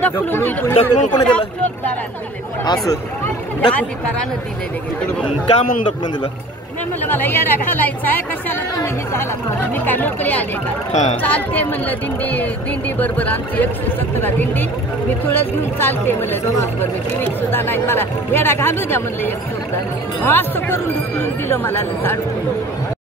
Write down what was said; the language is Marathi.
ढकलून कोणी दिलं असं का म्हणून ढकलून दिलं मी म्हणलं मला येड्या घालायचा आहे कशाला तुम्ही झाला मी काय मोकळी आले का चालते म्हणलं दिंडी बरोबर आमची 170 दिंडी मी थोडंच घेऊन चालते म्हणलं दिवसभर मी टीव्ही सुद्धा नाही मला येड्या घालू द्या म्हणलं 170 असं करून ढकलून दिलं मला अडकून